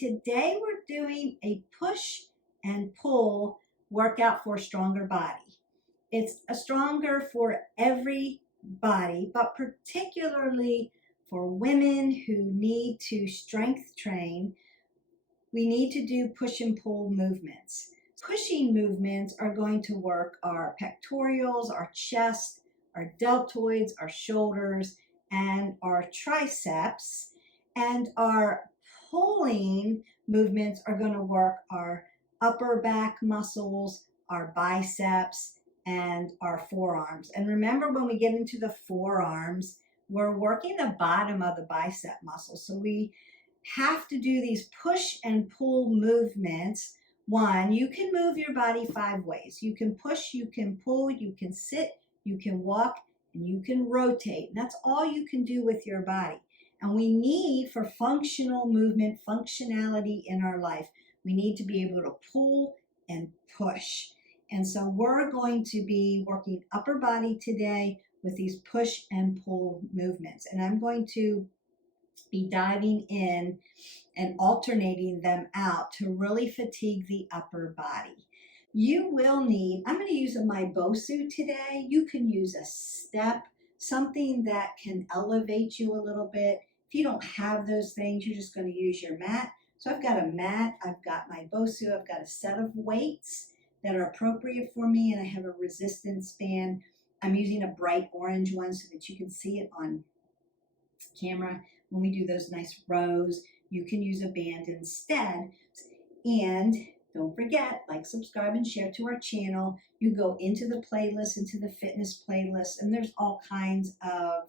today we're doing a push and pull workout for a stronger body. It's a stronger for every body, but particularly for women who need to strength train. We need to do push and pull movements. Pushing movements are going to work our pectorals, our chest, our deltoids, our shoulders, and our triceps. And our pulling movements are going to work our upper back muscles, our biceps, and our forearms. And remember, when we get into the forearms, we're working the bottom of the bicep muscle. So we have to do these push and pull movements. One, you can move your body 5 ways. You can push, you can pull, you can sit, you can walk, and you can rotate. And that's all you can do with your body. And we need, for functional movement, functionality in our life, we need to be able to pull and push. And so we're going to be working upper body today with these push and pull movements. And I'm going to be diving in and alternating them out to really fatigue the upper body. You will need, I'm going to use my BOSU today. You can use a step, something that can elevate you a little bit. If you don't have those things, you're just going to use your mat. So I've got a mat, I've got my BOSU, I've got a set of weights that are appropriate for me, and I have a resistance band. I'm using a bright orange one so that you can see it on camera. When we do those nice rows, you can use a band instead. And don't forget, like, subscribe, and share to our channel. You go into the playlist, into the fitness playlist, and there's all kinds of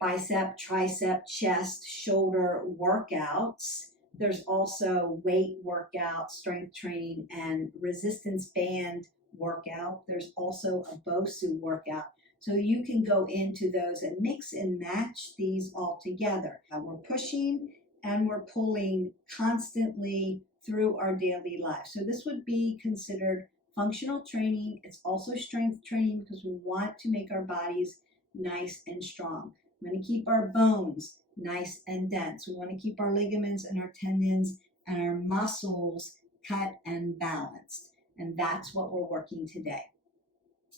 bicep, tricep, chest, shoulder workouts. There's also weight workout, strength training, and resistance band workout. There's also a BOSU workout. So you can go into those and mix and match these all together. We're pushing and we're pulling constantly through our daily life. So this would be considered functional training. It's also strength training because we want to make our bodies nice and strong. We want to keep our bones nice and dense. We want to keep our ligaments and our tendons and our muscles cut and balanced. And that's what we're working today.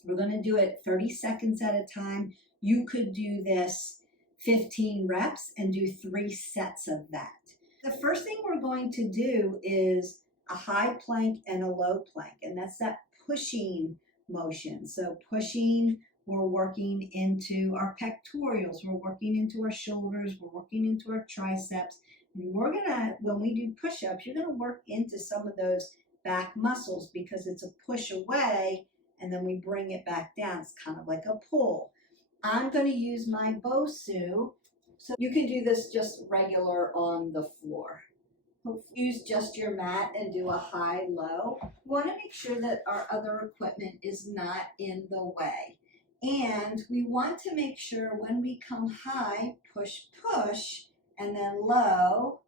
We're going to do it 30 seconds at a time. You could do this 15 reps and do 3 sets of that. The first thing we're going to do is a high plank and a low plank, and that's that pushing motion. So pushing, we're working into our pectorals, we're working into our shoulders, we're working into our triceps. And we're gonna, when we do push-ups, you're gonna work into some of those back muscles because it's a push away and then we bring it back down. It's kind of like a pull. I'm gonna use my BOSU. So you can do this just regular on the floor. Use just your mat and do a high-low. We want to make sure that our other equipment is not in the way. And we want to make sure when we come high, push, push, and then low,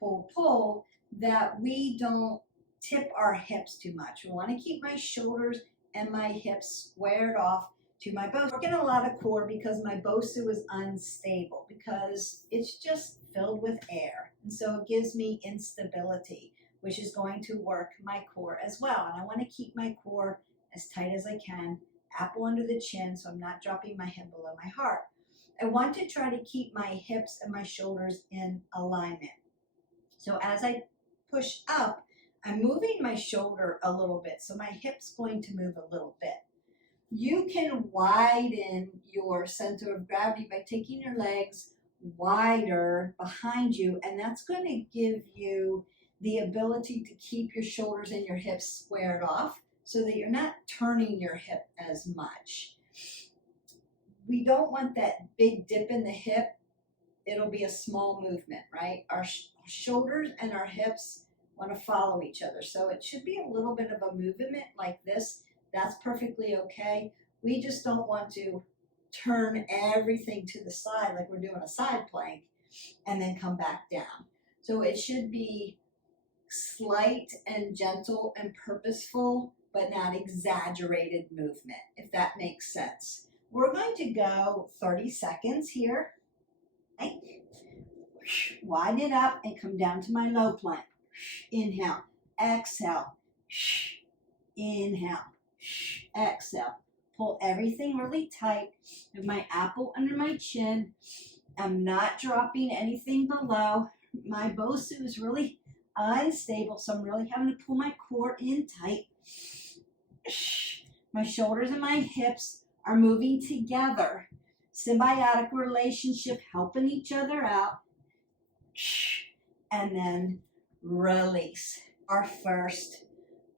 pull, pull, that we don't tip our hips too much. We want to keep my shoulders and my hips squared off to my BOSU. I'm working a lot of core because my BOSU is unstable because it's just filled with air. And so it gives me instability, which is going to work my core as well. And I want to keep my core as tight as I can, apple under the chin, so I'm not dropping my head below my heart. I want to try to keep my hips and my shoulders in alignment. So as I push up, I'm moving my shoulder a little bit, so my hip's going to move a little bit. You can widen your center of gravity by taking your legs wider behind you, and that's going to give you the ability to keep your shoulders and your hips squared off so that you're not turning your hip as much. We don't want that big dip in the hip. It'll be a small movement, right? Our shoulders and our hips want to follow each other, so it should be a little bit of a movement like this. That's perfectly okay. We just don't want to turn everything to the side like we're doing a side plank and then come back down. So it should be slight and gentle and purposeful, but not exaggerated movement, if that makes sense. We're going to go 30 seconds here. Okay. Widen it up and come down to my low plank. Inhale, exhale, inhale, exhale. Pull everything really tight. I have my apple under my chin. I'm not dropping anything below. My BOSU is really unstable, so I'm really having to pull my core in tight. My shoulders and my hips are moving together. Symbiotic relationship, helping each other out. And then release. Our first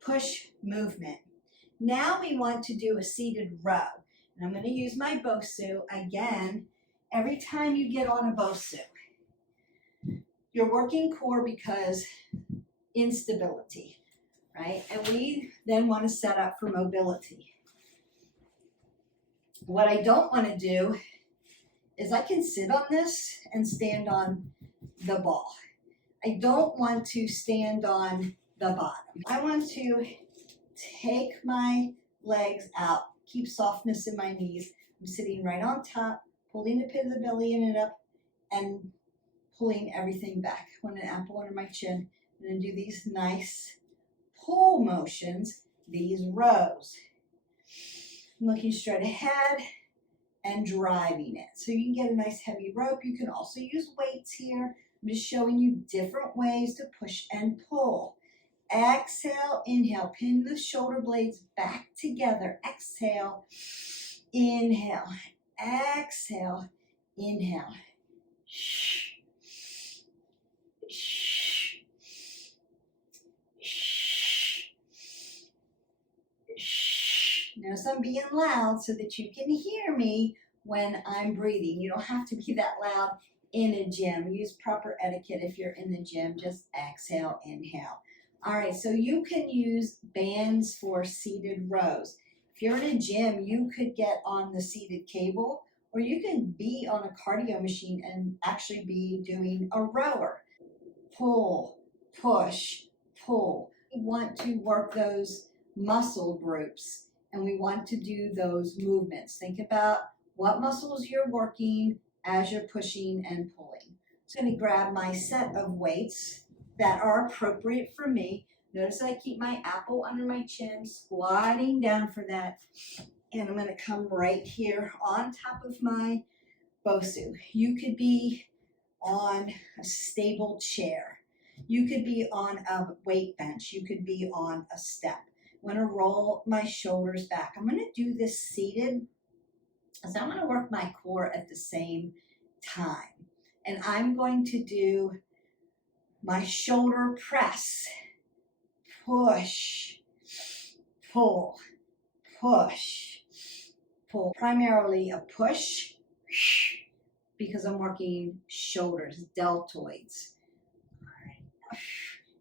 push movement. Now we want to do a seated row. And I'm going to use my BOSU again. Every time you get on a BOSU, you're working core because instability, right? And we then want to set up for mobility. What I don't want to do is I can sit on this and stand on the ball. I don't want to stand on the bottom. I want to take my legs out, keep softness in my knees. I'm sitting right on top, pulling the pit of the belly in and up, and pulling everything back. I want an apple under my chin. I'm going to do these nice pull motions, these rows. I'm looking straight ahead and driving it. So you can get a nice heavy rope. You can also use weights here. I'm just showing you different ways to push and pull. Exhale, inhale, pin the shoulder blades back together. Exhale, inhale, exhale, inhale. Notice I'm being loud so that you can hear me when I'm breathing. You don't have to be that loud in a gym. Use proper etiquette if you're in the gym. Just exhale, inhale. All right, so you can use bands for seated rows. If you're in a gym, you could get on the seated cable, or you can be on a cardio machine and actually be doing a rower. Pull, push, pull. We want to work those muscle groups, and we want to do those movements. Think about what muscles you're working as you're pushing and pulling. So I'm going to grab my set of weights that are appropriate for me. Notice that I keep my apple under my chin, squatting down for that. And I'm going to come right here on top of my BOSU. You could be on a stable chair. You could be on a weight bench. You could be on a step. I'm going to roll my shoulders back. I'm going to do this seated, so I'm going to work my core at the same time. And I'm going to do my shoulder press, push, pull, push, pull. Primarily a push because I'm working shoulders, deltoids. All right.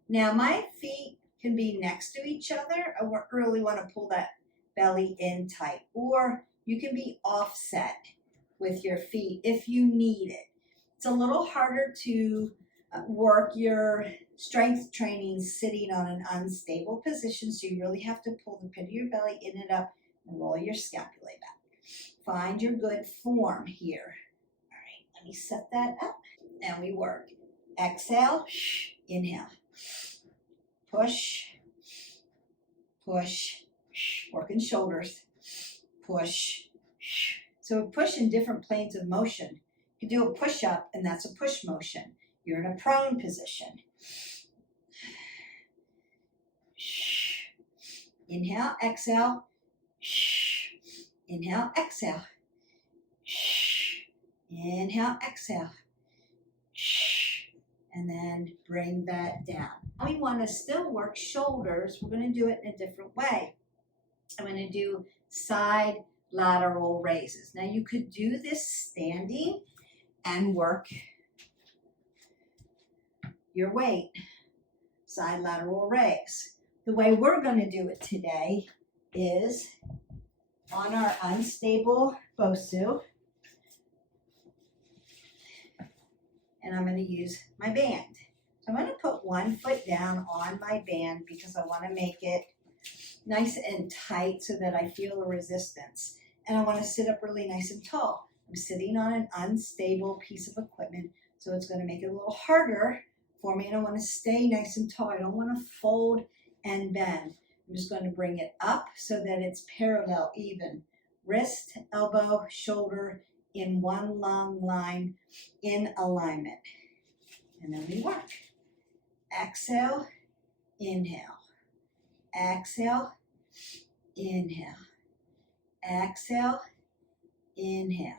Now my feet can be next to each other. I really want to pull that belly in tight. Or you can be offset with your feet if you need it. It's a little harder to work your strength training sitting on an unstable position, so you really have to pull the pit of your belly in and up and roll your scapulae back. Find your good form here. All right, let me set that up. Now we work. Exhale, inhale. Push, push, working shoulders, push. So we push in different planes of motion. You can do a push-up, and that's a push motion. You're in a prone position. Inhale, exhale. Inhale, exhale. Inhale, exhale. And then bring that down. Now we want to still work shoulders. We're going to do it in a different way. I'm going to do side lateral raises. Now you could do this standing and work your weight, side lateral raise. The way we're going to do it today is on our unstable BOSU, and I'm going to use my band. So I'm going to put one foot down on my band because I want to make it nice and tight so that I feel the resistance. And I want to sit up really nice and tall. I'm sitting on an unstable piece of equipment, So it's going to make it a little harder for me, and I want to stay nice and tall. I don't want to fold and bend. I'm just going to bring it up so that it's parallel, even. Wrist, elbow, shoulder in one long line in alignment. And then we work. Exhale, inhale. Exhale, inhale. Exhale, inhale.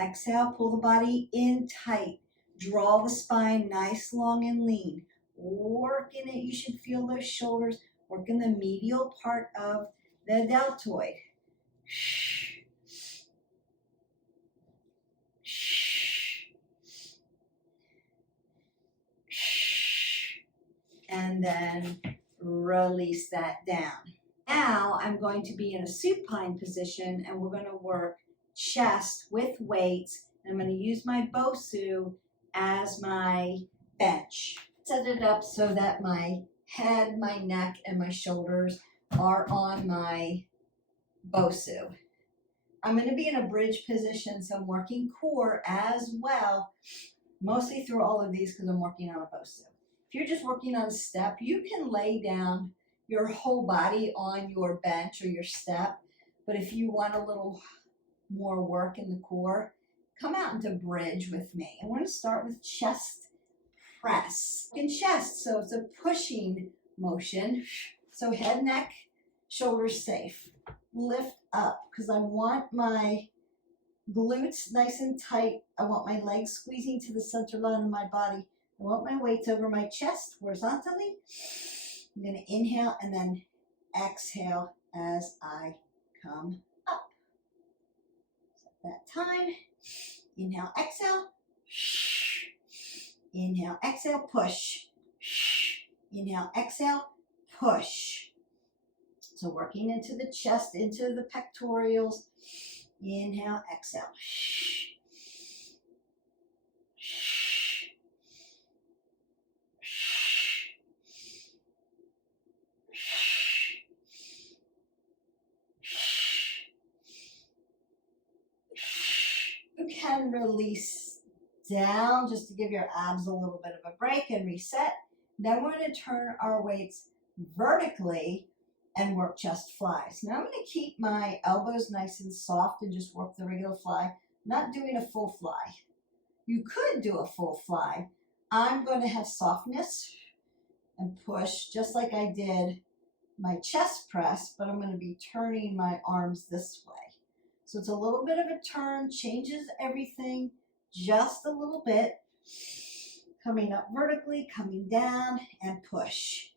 Exhale, pull the body in tight. Draw the spine nice, long, and lean. Work in it. You should feel those shoulders. Work in the medial part of the deltoid. And then release that down. Now I'm going to be in a supine position, and we're going to work chest with weights. I'm going to use my BOSU as my bench. Set it up so that my head, my neck, and my shoulders are on my BOSU. I'm going to be in a bridge position, so I'm working core as well, mostly through all of these because I'm working on a BOSU. If you're just working on a step, you can lay down your whole body on your bench or your step, but if you want a little more work in the core, come out into bridge with me. And we're going to start with chest press. In chest, so it's a pushing motion. So head, neck, shoulders safe. Lift up because I want my glutes nice and tight. I want my legs squeezing to the center line of my body. I want my weights over my chest horizontally. I'm going to inhale and then exhale as I come up. So that time. Inhale, exhale. Inhale, exhale, push. Inhale, exhale, push. So working into the chest, into the pectorals. Inhale, exhale. You can release down just to give your abs a little bit of a break and reset. Then we're going to turn our weights vertically and work chest flies. Now I'm going to keep my elbows nice and soft and just work the regular fly, not doing a full fly. You could do a full fly. I'm going to have softness and push just like I did my chest press, but I'm going to be turning my arms this way. So it's a little bit of a turn, changes everything just a little bit. Coming up vertically, coming down, and push.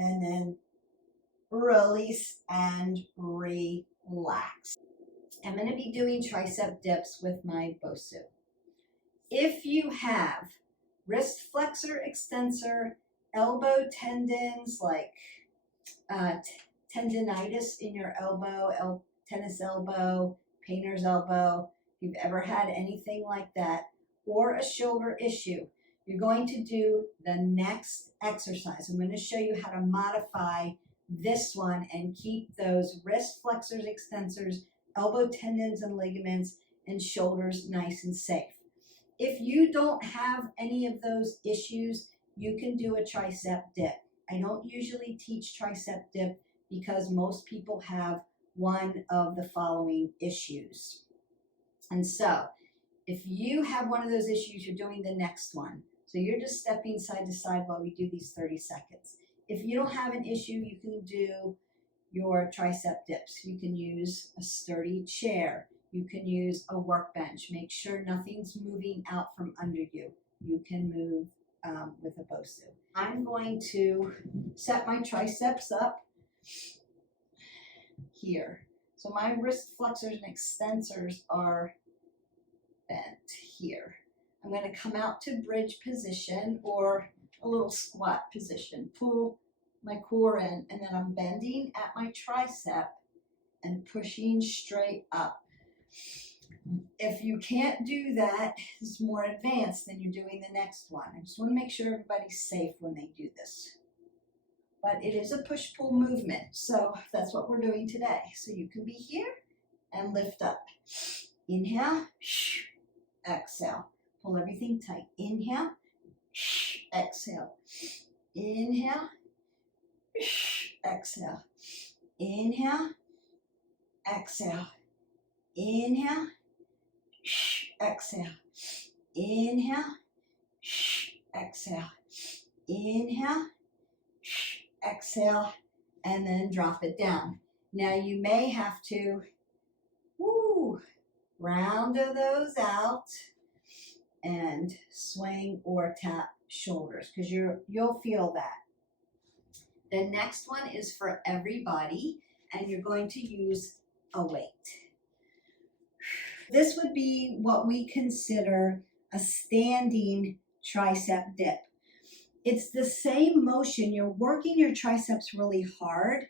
And then release and relax. I'm going to be doing tricep dips with my BOSU. If you have wrist flexor extensor, elbow tendons like tendinitis in your elbow, tennis elbow, painter's elbow, if you've ever had anything like that, or a shoulder issue, you're going to do the next exercise. I'm going to show you how to modify this one and keep those wrist flexors, extensors, elbow tendons and ligaments, and shoulders nice and safe. If you don't have any of those issues, you can do a tricep dip. I don't usually teach tricep dip because most people have one of the following issues. And so, if you have one of those issues, you're doing the next one. So you're just stepping side to side while we do these 30 seconds. If you don't have an issue, you can do your tricep dips. You can use a sturdy chair. You can use a workbench. Make sure nothing's moving out from under you. You can move with a BOSU. I'm going to set my triceps up here. So my wrist flexors and extensors are bent here. I'm going to come out to bridge position, or a little squat position. Pull my core in, and then I'm bending at my tricep and pushing straight up. If you can't do that, it's more advanced, then you're doing the next one. I just want to make sure everybody's safe when they do this. But it is a push-pull movement, so that's what we're doing today. So you can be here and lift up. Inhale, exhale. Pull everything tight. Inhale, exhale. Inhale, exhale. Inhale, exhale. Inhale, exhale. Inhale, exhale. Inhale, exhale, and then drop it down. Now you may have to round those out and swing or tap shoulders, because you'll feel that. The next one is for everybody, and you're going to use a weight. This would be what we consider a standing tricep dip. It's the same motion. You're working your triceps really hard,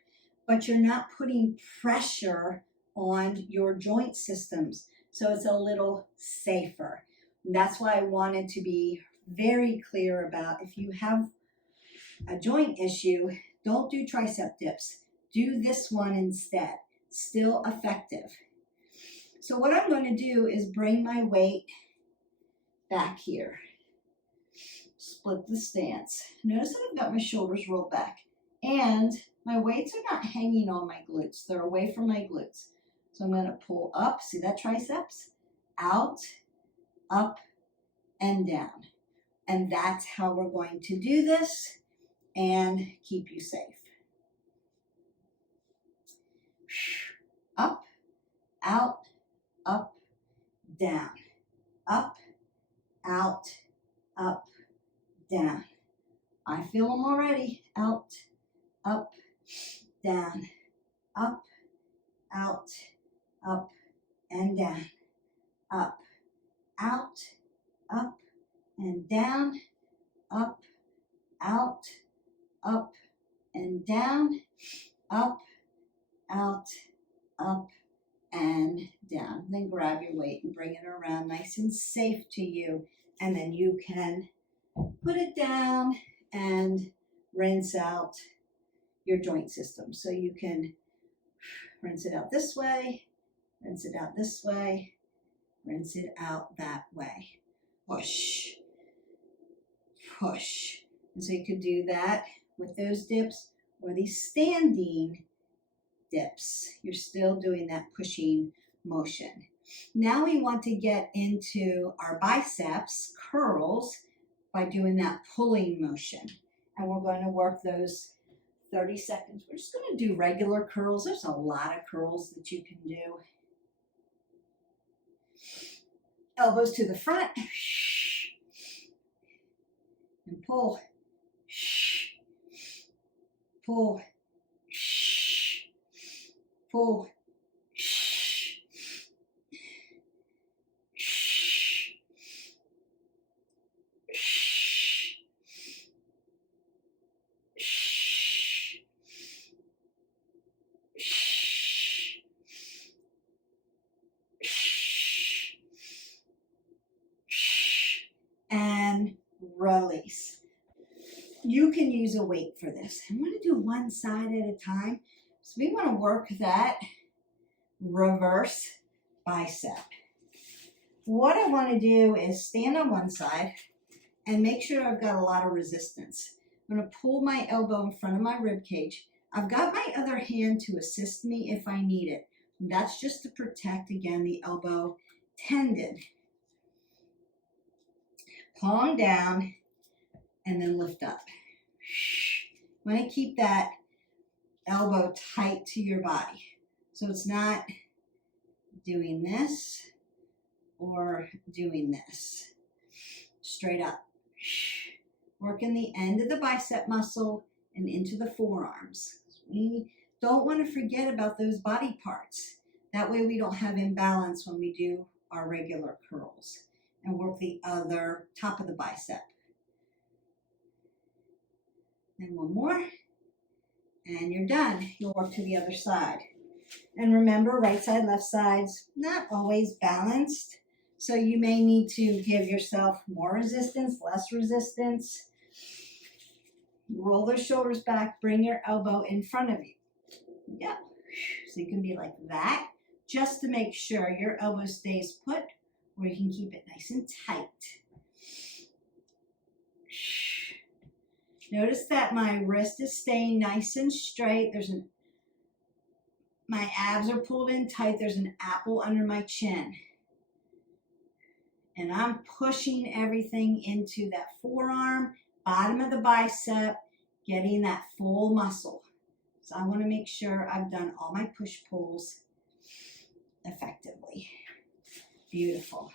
but you're not putting pressure on your joint systems. So it's a little safer. And that's why I wanted to be very clear about, if you have a joint issue, don't do tricep dips. Do this one instead. Still effective. So what I'm going to do is bring my weight back here. Split the stance. Notice that I've got my shoulders rolled back, and my weights are not hanging on my glutes. They're away from my glutes. So I'm going to pull up. See that triceps? Out, up, and down. And that's how we're going to do this and keep you safe. Up, out, up, down. Up, out, up, down. I feel them already. Out, up, down. Up, out, up, and down. Up, out, up, and down. Up, out, up, and down. Up, out, up, and down. Then grab your weight and bring it around nice and safe to you. And then you can put it down and rinse out your joint system. So you can rinse it out this way, rinse it out this way, rinse it out that way. Push, push. And so you could do that with those dips or these standing dips. You're still doing that pushing motion. Now we want to get into our biceps curls by doing that pulling motion. And we're going to work those 30 seconds. We're just going to do regular curls. There's a lot of curls that you can do. Elbows to the front. And pull. Pull. Pull. And release. You can use a weight for this. I'm going to do one side at a time. So we want to work that reverse bicep. What I want to do is stand on one side and make sure I've got a lot of resistance. I'm going to pull my elbow in front of my rib cage. I've got my other hand to assist me if I need it. And that's just to protect, again, the elbow tendon. Palm down and then lift up. You want to keep that elbow tight to your body. So it's not doing this or doing this. Straight up. Working the end of the bicep muscle and into the forearms. We don't want to forget about those body parts. That way we don't have imbalance when we do our regular curls. And work the other top of the bicep. And one more. And you're done. You'll work to the other side. And remember, right side, left side's not always balanced. So you may need to give yourself more resistance, less resistance. Roll those shoulders back, bring your elbow in front of you. Yep. So you can be like that, just to make sure your elbow stays put, or you can keep it nice and tight. Notice that my wrist is staying nice and straight. My abs are pulled in tight. There's an apple under my chin. And I'm pushing everything into that forearm, bottom of the bicep, getting that full muscle. So I want to make sure I've done all my push-pulls effectively. Beautiful.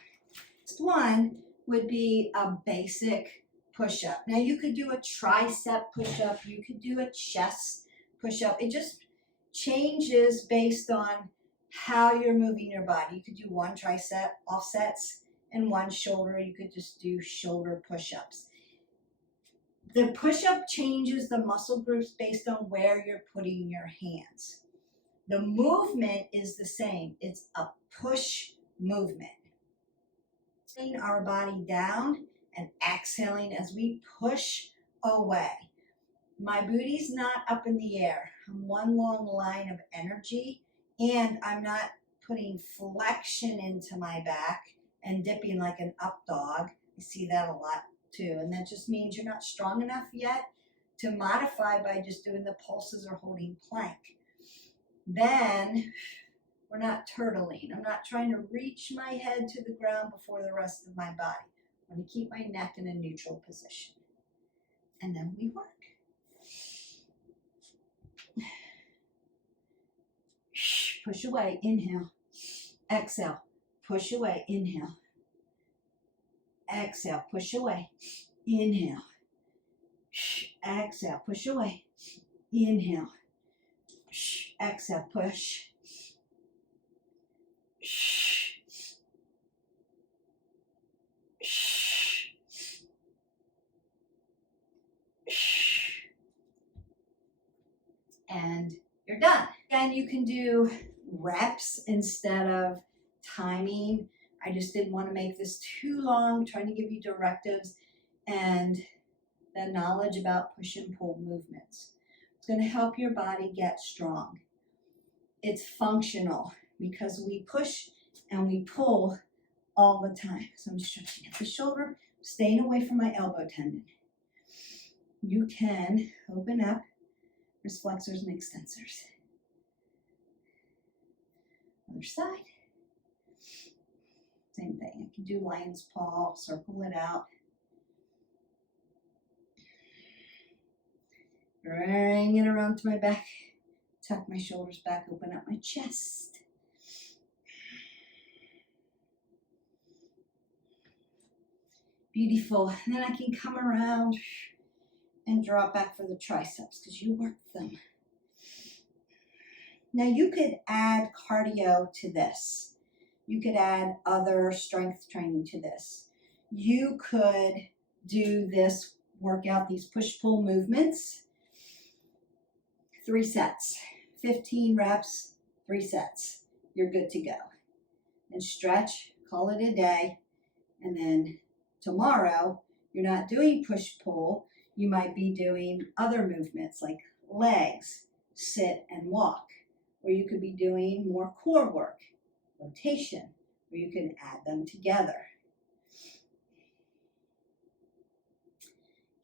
Next one would be a basic push-up. Now you could do a tricep push-up. You could do a chest push-up. It just changes based on how you're moving your body. You could do one tricep offsets and one shoulder. You could just do shoulder push-ups. The push-up changes the muscle groups based on where you're putting your hands. The movement is the same. It's a push movement. Putting our body down and exhaling as we push away. My booty's not up in the air. I'm one long line of energy, and I'm not putting flexion into my back and dipping like an up dog. I see that a lot too, and that just means you're not strong enough yet to modify by just doing the pulses or holding plank. Then we're not turtling. I'm not trying to reach my head to the ground before the rest of my body. I'm going to keep my neck in a neutral position. And then we work. Push away, inhale. Exhale, push away, inhale. Exhale, push away, inhale. Exhale, push away, inhale. Exhale, push. And you're done. And you can do reps instead of timing. I just didn't want to make this too long, trying to give you directives and the knowledge about push and pull movements. It's going to help your body get strong. It's functional because we push and we pull all the time. So I'm stretching at the shoulder, staying away from my elbow tendon. You can open up wrist flexors and extensors. Other side. Same thing. I can do lion's paw, circle it out. Bring it around to my back. Tuck my shoulders back, open up my chest. Beautiful. And then I can come around and drop back for the triceps because you worked them. Now you could add cardio to this. You could add other strength training to this. You could do this workout, these push-pull movements, 3 sets, 15 reps, 3 sets. You're good to go. And stretch, call it a day. And then tomorrow, you're not doing push-pull. You might be doing other movements like legs, sit and walk. Or you could be doing more core work, rotation, or you can add them together.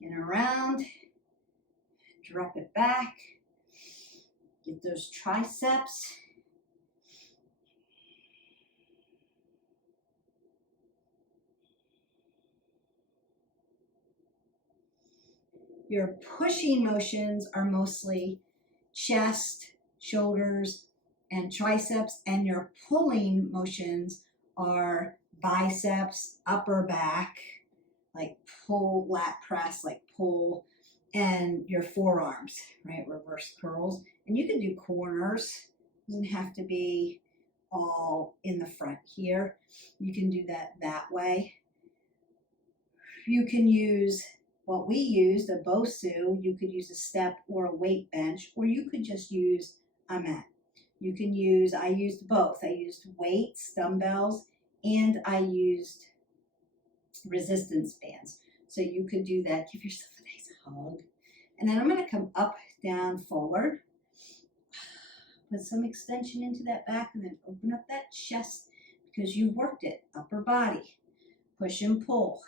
Get around, drop it back, get those triceps. Your pushing motions are mostly chest, shoulders, and triceps, and your pulling motions are biceps, upper back, like pull, lat press, like pull, and your forearms, right? Reverse curls. And you can do corners. It doesn't have to be all in the front here. You can do that way. You can use what we used, a BOSU, you could use a step or a weight bench, or you could just use a mat. You can use, I used both. I used weights, dumbbells, and I used resistance bands. So you could do that. Give yourself a nice hug. And then I'm going to come up, down, forward. Put some extension into that back and then open up that chest because you worked it. Upper body. Push and pull.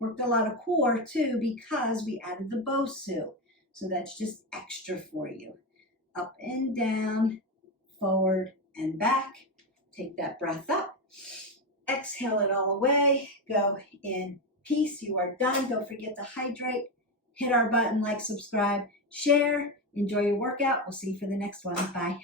Worked a lot of core too because we added the BOSU. So that's just extra for you. Up and down, forward and back. Take that breath up. Exhale it all away. Go in peace. You are done. Don't forget to hydrate. Hit our button, like, subscribe, share. Enjoy your workout. We'll see you for the next one. Bye.